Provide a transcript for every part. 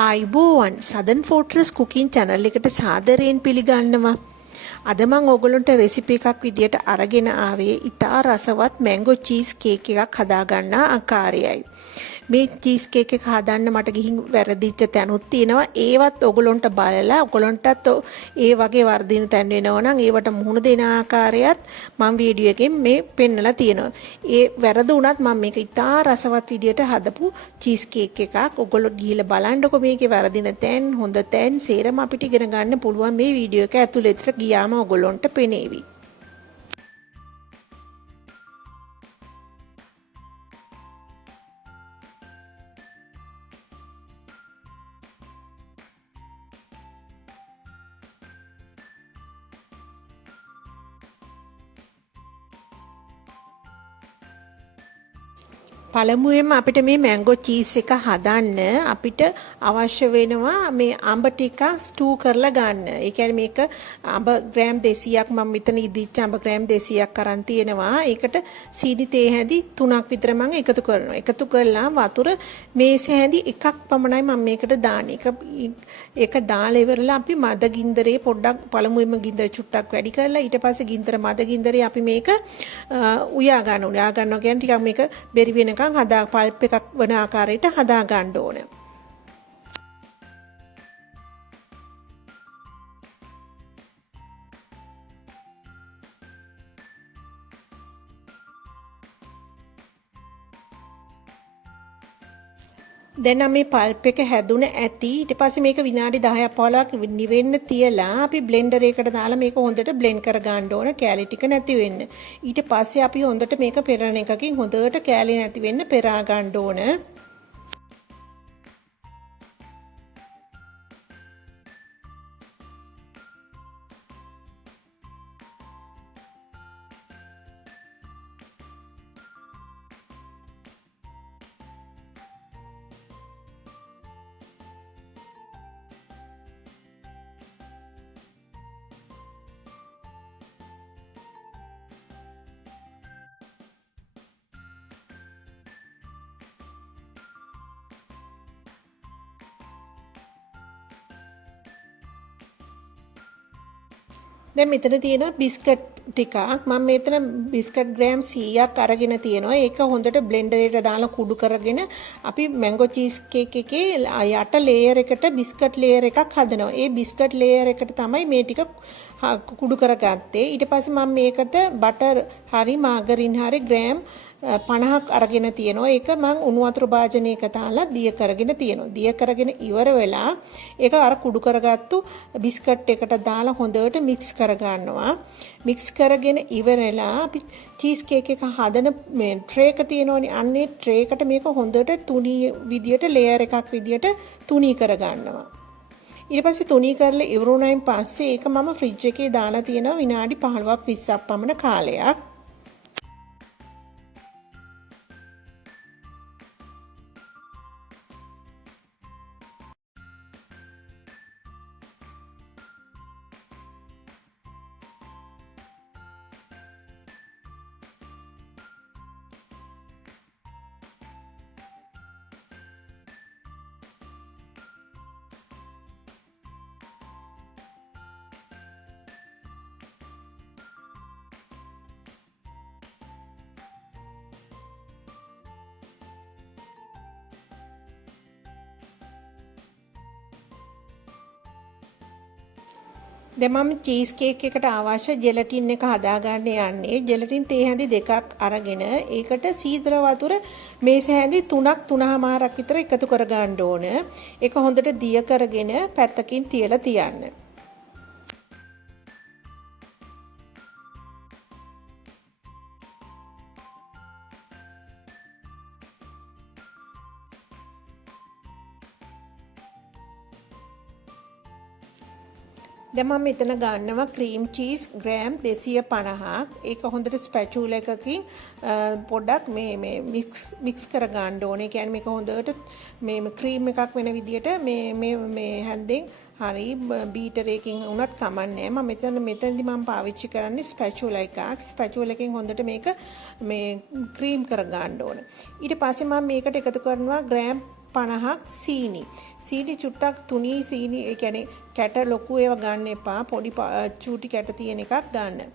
ආයිබෝවන් southern Fortress cooking channel එකට සාදරයෙන් පිළිගන්නවා. අද මම ඕගොල්ලන්ට රෙසිපි එකක් විදියට අරගෙන ආවේ ඉතා රසවත් මැංගෝ චීස් කේක් එකක් හදාගන්න ආකාරයයි. මේ චීස් කේක් එක හදන්න මට ගිහින් වැරදිච්ච තැනුත් තියෙනවා. ඒවත් ඕගොල්ලන්ට බලලා ඕගොල්ලන්ටත් ඒ වගේ වර්ධින තැන් වෙනවා නම් ඒවට මුහුණ දෙන ආකාරයත් මම වීඩියෝ එකෙන් මේ පෙන්නලා තියෙනවා. ඒ වැරදුණත් මම මේක ඉතා රසවත් විදියට හදපු චීස් කේක් එකක්. ඕගොල්ලෝ ගිහිල්ලා බලන්නකො මේකේ වැරදින තැන් හොඳ තැන් සේරම අපිට ඉගෙන ගන්න පුළුවන් මේ වීඩියෝ එක ඇතුළතට ගියාම ඕගොල්ලන්ට පෙනේවි. පළමුවෙන්ම අපිට මේ මැංගෝ චීස් එක හදන්න අපිට අවශ්‍ය වෙනවා මේ අඹ ටික ස්ටූ කරලා ගන්න. ඒ කියන්නේ මේක අඹ ග්‍රෑම් 200ක් මම මෙතන ඉදිච්ච අඹ ග්‍රෑම් 200ක් අරන් තියෙනවා. ඒකට සීනි තේ හැඳි 3ක් විතර මම එකතු කරනවා. එකතු කරලා වතුර මේස හැඳි එකක් පමණයි මම මේකට දාන්නේ. ඒක දාලා ඉවරලා අපි මද ගින්දරේ පොඩ්ඩක් පළමුවෙන්ම ගින්දර චුට්ටක් වැඩි කරලා ඊට පස්සේ ගින්දර මද ගින්දරේ අපි මේක උයා ගන්නවා. උයා ගන්නවා කියන්නේ ටිකක් මේක බෙරි වෙනකන් හදා පල්ප් එකක් වන ආකාරයට හදා ගන්න ඕන. දැන් මේ පල්ප් එක හැදුන ඇති. ඊට පස්සේ මේක විනාඩි 10ක් 15ක් නිවෙන්න තියලා අපි බ්ලෙන්ඩර් එකකට දාලා මේක හොඳට බ්ලෙන්ඩ් කර ගන්න ඕන කෑලි ටික නැති වෙන්න. ඊට පස්සේ අපි හොඳට මේක පෙරන එකකින් හොඳට කෑලි නැති වෙන්න පෙරා ගන්න ඕන. දැන් මෙතන තියෙනවා බිස්කට් ටිකක්. මම මෙතන බිස්කට් ග්‍රෑම් 100ක් අරගෙන තියෙනවා. ඒක හොඳට බ්ලෙන්ඩරේට දාලා කුඩු කරගෙන අපි මැංගෝ චීස් කේක් එකේ යට ලේයර් එකට බිස්කට් ලේයර් එකක් හදනවා. ඒ බිස්කට් ලේයර් එකට තමයි මේ ටික කුඩු කරගත්තේ. ඊට පස්සේ මම මේකට බටර් හරි මාගරින් හරි ග්‍රෑම් 50ක් අරගෙන තියෙනවා. ඒක මම උණු වතුර භාජනයක දාලා දිය කරගෙන තියෙනවා. දිය කරගෙන ඉවර වෙලා ඒක අර කුඩු කරගත්තු බිස්කට් එකට දාලා හොඳට මික්ස් කර ගන්නවා. මික්ස් කරගෙන ඉවරලා අපි චීස් කේක් එක හදන මේ ට්‍රේ එක තියෙනවනේ. අන්නේ ට්‍රේ එකට මේක හොඳට තුනී විදියට ලේයර් එකක් විදියට තුනී කර ගන්නවා. ඊට පස්සේ තුනී කරලා ඉවරුණායින් පස්සේ ඒක මම ෆ්‍රිජ් එකේ දාලා තියෙනවා විනාඩි 15ක් 20ක් පමණ කාලයක්. දැන් මම චීස් කේක් එකට අවශ්‍ය ජෙලටින් එක හදාගන්න යන්නේ. ජෙලටින් තේ හැඳි දෙකක් අරගෙන ඒකට සීතල වතුර මේස හැඳි 3ක් 3මාරක් විතර එකතු කර ගන්න ඕන. ඒක හොඳට දිය කරගෙන පැත්තකින් තියලා තියන්න. දැන් මම මෙතන ගන්නවා ක්‍රීම් චීස් ග්‍රෑම් 250ක්. ඒක හොඳට ස්පැචුලා එකකින් පොඩ්ඩක් මේ මික්ස් කර ගන්න ඕනේ. කියන්නේ මේක හොඳට මේ ක්‍රීම් එකක් වෙන විදියට මේ හැන්දෙන් හරි බීටර් එකකින් උනත් කමන්නේ. මම මෙතනදී මම පාවිච්චි කරන්නේ ස්පැචුලා එකක්. ස්පැචුලා එකෙන් හොඳට මේක මේ ක්‍රීම් කර ගන්න ඕනේ. ඊට පස්සේ මම මේකට එකතු කරනවා ග්‍රෑම් 50ක් සීනි. සීනි චුට්ටක් තුනී සීනි ඒ කියන්නේ කැට ලොකු ඒවා ගන්න එපා. පොඩි චූටි කැට තියෙන එකක් ගන්න.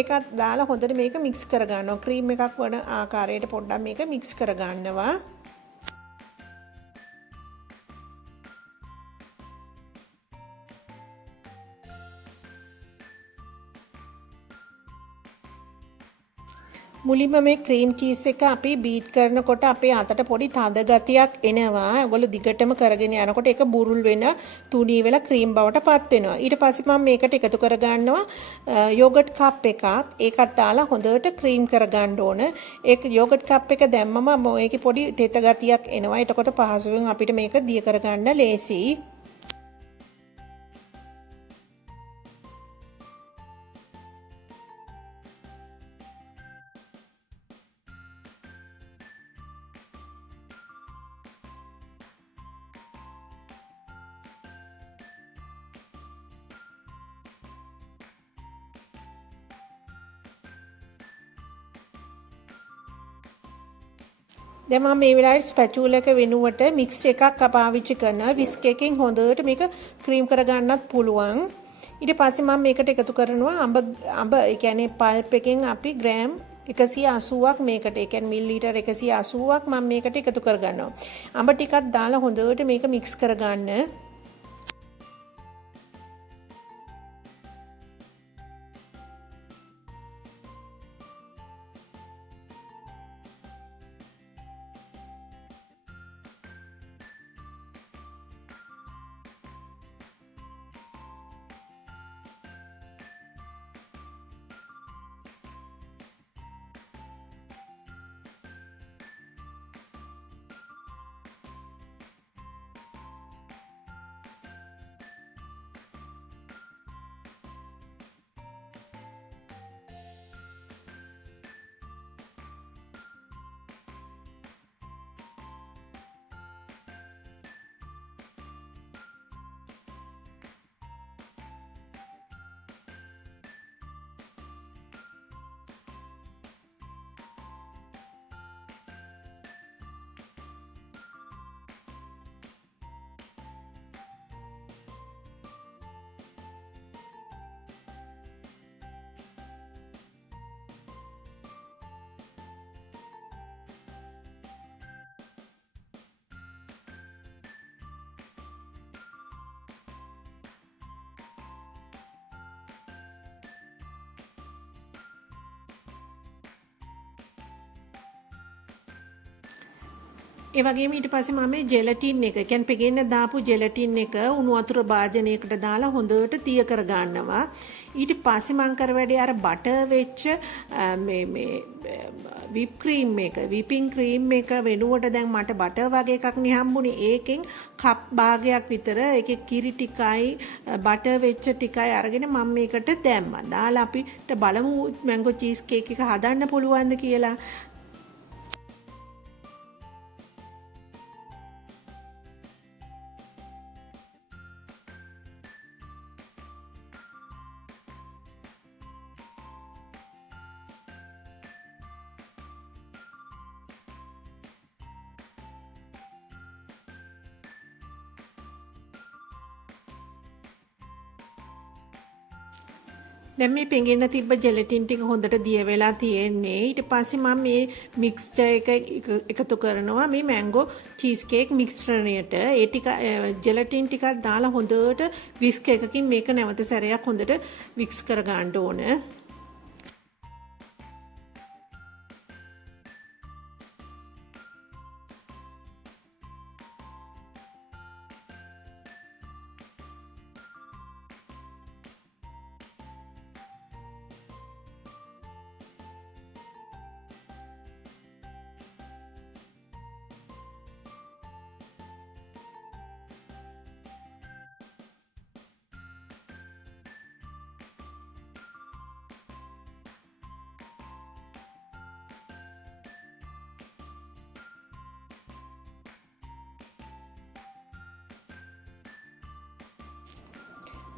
ඒකත් දාලා හොඳට මේක මික්ස් කර ගන්නවා. ක්‍රීම් එකක් වන ආකාරයට පොඩ්ඩක් මේක මික්ස් කර ගන්නවා. මුලින්ම මේ ක්‍රීම් චීස් එක අපි බීට් කරනකොට අපේ අතට පොඩි තද ගතියක් එනවා. ඔයගොල්ලෝ දිගටම කරගෙන යනකොට ඒක බුරුල් වෙන තුනී වෙලා ක්‍රීම් බවට පත් වෙනවා. ඊට පස්සේ මම මේකට එකතු කර ගන්නවා යෝගට් කප් එකක්. ඒකත් දාලා හොඳට ක්‍රීම් කර ගන්න ඕන. ඒක යෝගට් කප් එක දැම්මම මේකේ පොඩි තෙත ගතියක් එනවා. එතකොට පහසුවෙන් අපිට මේක දිය කර ගන්න ලේසියි. දැන් මම මේ වෙලාවේ ස්පැචුලා එක වෙනුවට මික්ස් එකක් පාවිච්චි කරනවා. විස්ක් එකෙන් හොඳට මේක ක්‍රීම් කර ගන්නත් පුළුවන්. ඊට පස්සේ මම මේකට එකතු කරනවා අඹ ඒ කියන්නේ පල්ප් එකෙන් අපි ග්‍රෑම් 180ක් මේකට ඒ කියන්නේ මිලිලීටර් 180ක් මම මේකට එකතු කර ගන්නවා. අඹ ටිකක් දාලා හොඳට මේක මික්ස් කර ගන්න. ඒ වගේම ඊට පස්සේ මම මේ ජෙලටින් එක කියන්නේ පෙගෙන්න දාපු ජෙලටින් එක උණු වතුර භාජනයකට දාලා හොඳට තිය කර ගන්නවා. ඊට පස්සේ මම කර වැඩේ අර බටර් වෙච්ච මේ විප් ක්‍රීම් එක විපින් ක්‍රීම් එක වෙනුවට දැන් මට බටර් වගේ එකක් නේ හම්බුනේ. ඒකෙන් කප් භාගයක් විතර ඒකේ කිරි ටිකයි බටර් වෙච්ච ටිකයි අරගෙන මම මේකට දැම්මා. දාලා අපිට බලමු මැංගෝ චීස් කේක් එක හදන්න පුළුවන්ද කියලා. දැන් මේ පෙඟෙන්න තිබ්බ ජෙලටින් ටික හොඳට දිය වෙලා තියෙන්නේ. ඊට පස්සේ මම මේ මික්ස්චර් එක එකතු කරනවා මේ මැංගෝ චීස් කේක් මික්ස්චරයට. ඒ ටික ජෙලටින් ටිකක් දාලා හොඳට විස්ක් එකකින් මේක නැවත සැරයක් හොඳට මික්ස් කර ගන්න ඕන.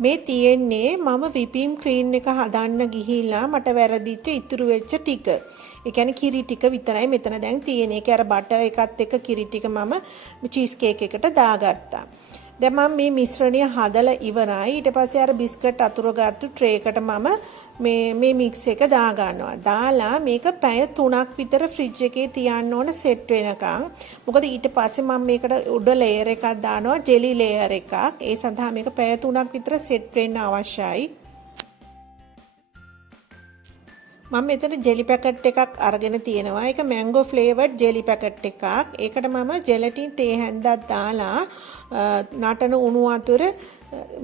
මේ තියෙන්නේ මම විපීම් ක්‍රීම් එක හදන්න ගිහිල්ලා මට වැරදිච්ච ඉතුරු වෙච්ච ටික. ඒ කියන්නේ කිරි ටික විතරයි මෙතන දැන් තියෙන්නේ. ඒක අර බටර් එකත් එක්ක කිරි ටික මම චීස් කේක් එකට දාගත්තා. දැන් මම මේ මිශ්‍රණය හදලා ඉවරයි. ඊට පස්සේ අර බිස්කට් අතුරගත්තු ට්‍රේ එකට මම මේ මික්ස් එක දා ගන්නවා. දාලා මේක පැය 3ක් විතර ෆ්‍රිජ් එකේ තියන්න ඕන සෙට් වෙනකන්. මොකද ඊට පස්සේ මම මේකට උඩ ලේයර් එකක් දානවා, ජෙලි ලේයර් එකක්. ඒ සඳහා මේක පැය 3ක් විතර සෙට් වෙන්න අවශ්‍යයි. මම මෙතන ජෙලි පැකට් එකක් අරගෙන තියෙනවා. ඒක මැංගෝ ෆ්ලේවර්ඩ් ජෙලි පැකට් එකක්. ඒකට මම ජෙලටින් තේ හැන්දක් දාලා නටන උණු වතුර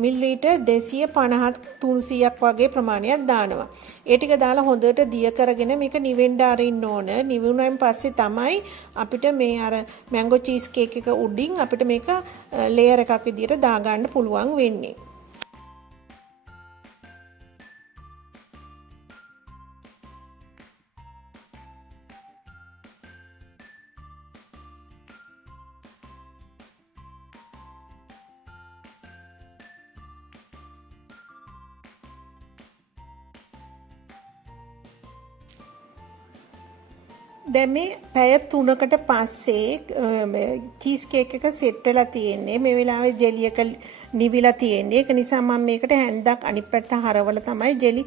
මිලිලීටර් 250 300ක් වගේ ප්‍රමාණයක් දානවා. ඒ ටික දාලා හොඳට දිය කරගෙන මේක නිවෙන්න අරින්න ඕන. නිවුණාන් පස්සේ තමයි අපිට මේ අර මැංගෝ චීස් කේක් එක උඩින් අපිට මේක ලේයර් එකක් විදියට දාගන්න පුළුවන් වෙන්නේ. දැන් මේ පැය 3කට පස්සේ චීස් කේක් එක සෙට් වෙලා තියෙන්නේ. මේ වෙලාවේ ජෙලි එක නිවිලා තියෙන්නේ. ඒක නිසා මම මේකට හැන්දක් අනිත් පැත්ත හරවලා තමයි ජෙලි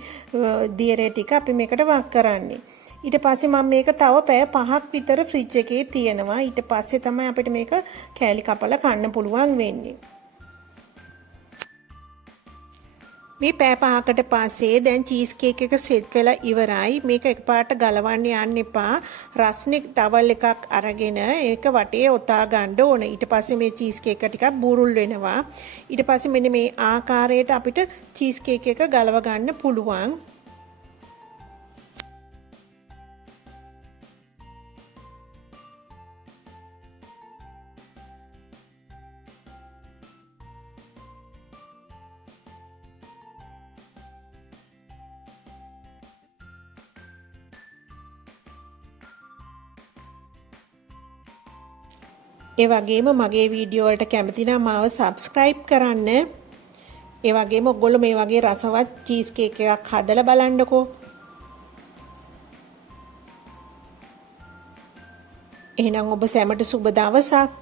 දියරේ ටික අපි මේකට වක් කරන්නේ. ඊට පස්සේ මම මේක තව පැය 5ක් විතර ෆ්‍රිජ් එකේ තියනවා. ඊට පස්සේ තමයි අපිට මේක කෑලි කපලා කන්න පුළුවන් වෙන්නේ. මේ පැය 5කට පස්සේ දැන් චීස් කේක් එක සෙට් වෙලා ඉවරයි. මේක එකපාරට ගලවන්න යන්න එපා. රස්නේ ටවල් එකක් අරගෙන ඒක වටේ ඔතා ගන්න ඕන. ඊට පස්සේ මේ චීස් කේක් එක ටිකක් බුරුල් වෙනවා. ඊට පස්සේ මෙන්න මේ ආකාරයට අපිට චීස් කේක් එක ගලව ගන්න පුළුවන්. ඒ වගේම මගේ වීඩියෝ වලට කැමති නම් මාව subscribe කරන්න. ඒ වගේම ඔයගොල්ලෝ මේ වගේ රසවත් චීස් කේක් එකක් හදලා බලන්නකෝ. එහෙනම් ඔබ සැමට සුබ දවසක්.